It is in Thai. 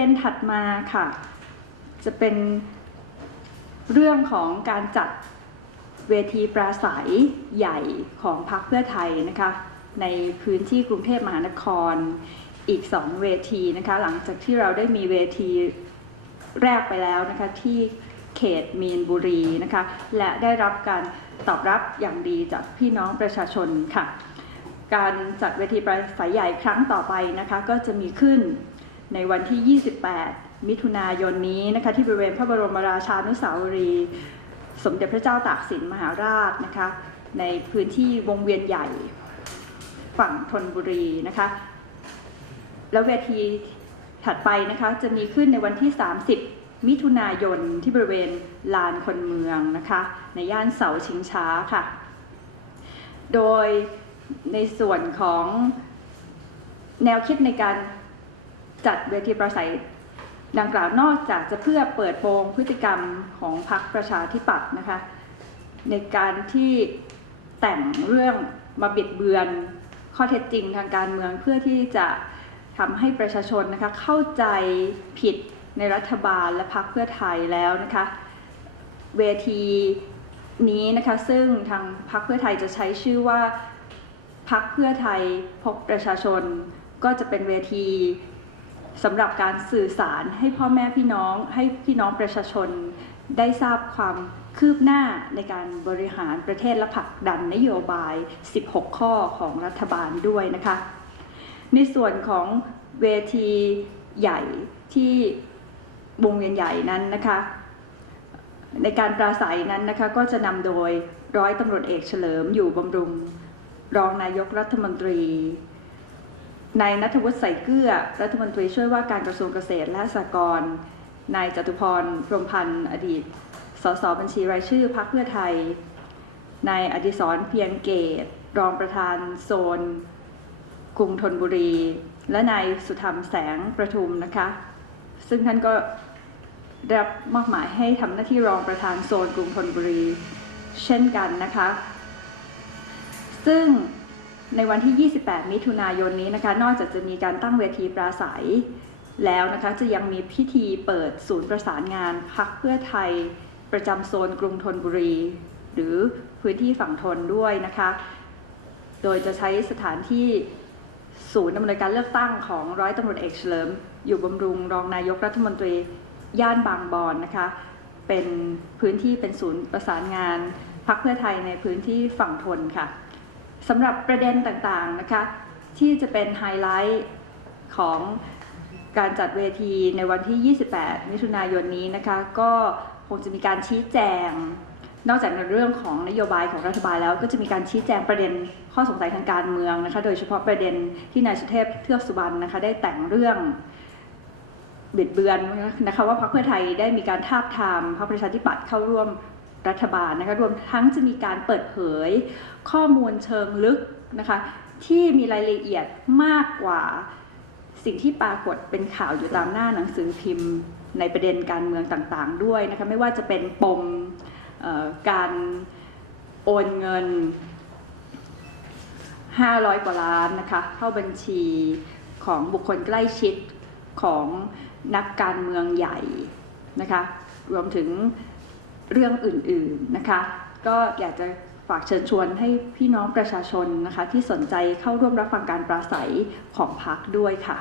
ด็นถัดมาค่ะ จะเป็นเรื่องของการจัดเวทีปราศัยใหญ่ของพรรคเพื่อไทยนะคะ ในพื้นที่กรุงเทพมหานครอีก 2 เวทีนะคะ หลังจากที่เราได้มีเวทีแรกไปแล้วนะคะ ที่เขตมีนบุรีนะคะ และได้รับการตอบรับอย่างดีจากพี่น้องประชาชนค่ะ การจัดเวทีปราศัยใหญ่ครั้งต่อไปนะคะ ก็จะมีขึ้น ในวันที่ 28 มิถุนายนนี้นะคะที่บริเวณพระบรมราชานุสาวรีย์สมเด็จพระเจ้าตากสินมหาราชนะคะในพื้นที่วงเวียนใหญ่ฝั่งธนบุรีนะคะแล้วเวทีถัดไปนะคะจะมีขึ้นในวันที่ 30 มิถุนายนที่บริเวณลานคนเมืองนะคะในย่านเสาชิงช้าค่ะ โดยในส่วนของแนวคิดในการ จัดเวทีประสัยดังกล่าวนอกจากจะเพื่อเปิดโปงพฤติกรรมของพรรคประชาธิปัตย์นะคะ ในการที่แต่งเรื่องมาบิดเบือนข้อเท็จจริงทางการเมืองเพื่อที่จะทำให้ประชาชนนะคะเข้าใจผิดในรัฐบาลและพรรคเพื่อไทยแล้วนะคะเวทีนี้นะคะซึ่งทางพรรคเพื่อไทยจะใช้ชื่อว่าพรรคเพื่อไทยพบประชาชน ก็จะเป็นเวที สำหรับการสื่อสารให้พ่อแม่พี่น้อง ให้พี่น้องประชาชนได้ทราบความคืบหน้าในการบริหารประเทศและผลักดันนโยบาย 16 ข้อของรัฐบาลด้วยนะคะ ในส่วนของเวทีใหญ่ที่วงเวียนใหญ่นั้นนะคะ ในการปราศัยนั้นนะคะก็จะนำโดยร้อยตำรวจเอกเฉลิมอยู่บำรุง รองนายกรัฐมนตรี นายนัทวุฒิใส่เกลือรัฐมนตรีช่วยว่าการกระทรวงเกษตรและสหกรณ์นายจตุพรพรมพันธ์อดีต สสบัญชีรายชื่อพรรคเพื่อไทย นายอดิศรเพียงเกต รองประธานโซนกรุงธนบุรี และนายสุธรรมแสงประทุมนะคะ ซึ่งท่านก็ได้รับมอบหมายให้ทำหน้าที่รองประธานโซนกรุงธนบุรี เช่นกันนะคะ ซึ่ง ในวันที่ 28 มิถุนายนนี้นะคะ นอกจากจะมีการตั้งเวทีปราศัยแล้วนะคะจะยังมีพิธีเปิดศูนย์ประสานงานพักเพื่อไทยประจำโซนกรุงธนบุรี หรือพื้นที่ฝั่งทนด้วยนะคะ โดยจะใช้สถานที่ศูนย์ดำเนินการเลือกตั้งของร้อยตำรวจเอกเฉลิม อยู่บำรุงรองนายกรัฐมนตรีย่านบางบอนนะคะ เป็นพื้นที่เป็นศูนย์ประสานงานพักเพื่อไทยในพื้นที่ฝั่งทนค่ะ สำหรับประเด็นต่างๆนะคะที่จะเป็นไฮไลท์ของการจัดเวทีในวันที่ 28 มิถุนายนนี้นะคะ ก็คงจะมีการชี้แจง นอกจากในเรื่องของนโยบายของรัฐบาลแล้ว ก็จะมีการชี้แจงประเด็นข้อสงสัยทางการเมืองนะคะ โดยเฉพาะประเด็นที่นายสุเทพเทือกสุบรรณนะคะ ได้แต่งเรื่องบิดเบือนนะคะว่าพรรคเพื่อไทยได้มีการทาบทามพรรคประชาธิปัตย์เข้าร่วม รัฐบาลนะคะรวมทั้งจะมีการเปิดเผยข้อมูลเชิงลึกนะคะที่มีรายละเอียดมากกว่าสิ่งที่ปรากฏเป็นข่าวอยู่ตามหน้าหนังสือพิมพ์ ในประเด็นการเมืองต่างๆ ด้วยนะคะไม่ว่าจะเป็นปมการโอนเงิน 500 กว่าล้านนะคะเข้าบัญชีของบุคคลใกล้ชิดของนักการเมืองใหญ่นะคะรวมถึง เรื่องอื่นๆนะคะ ก็อยากจะฝากเชิญชวนให้พี่น้องประชาชนนะคะ ที่สนใจเข้าร่วมรับฟังการปราศัยของพรรคด้วยค่ะ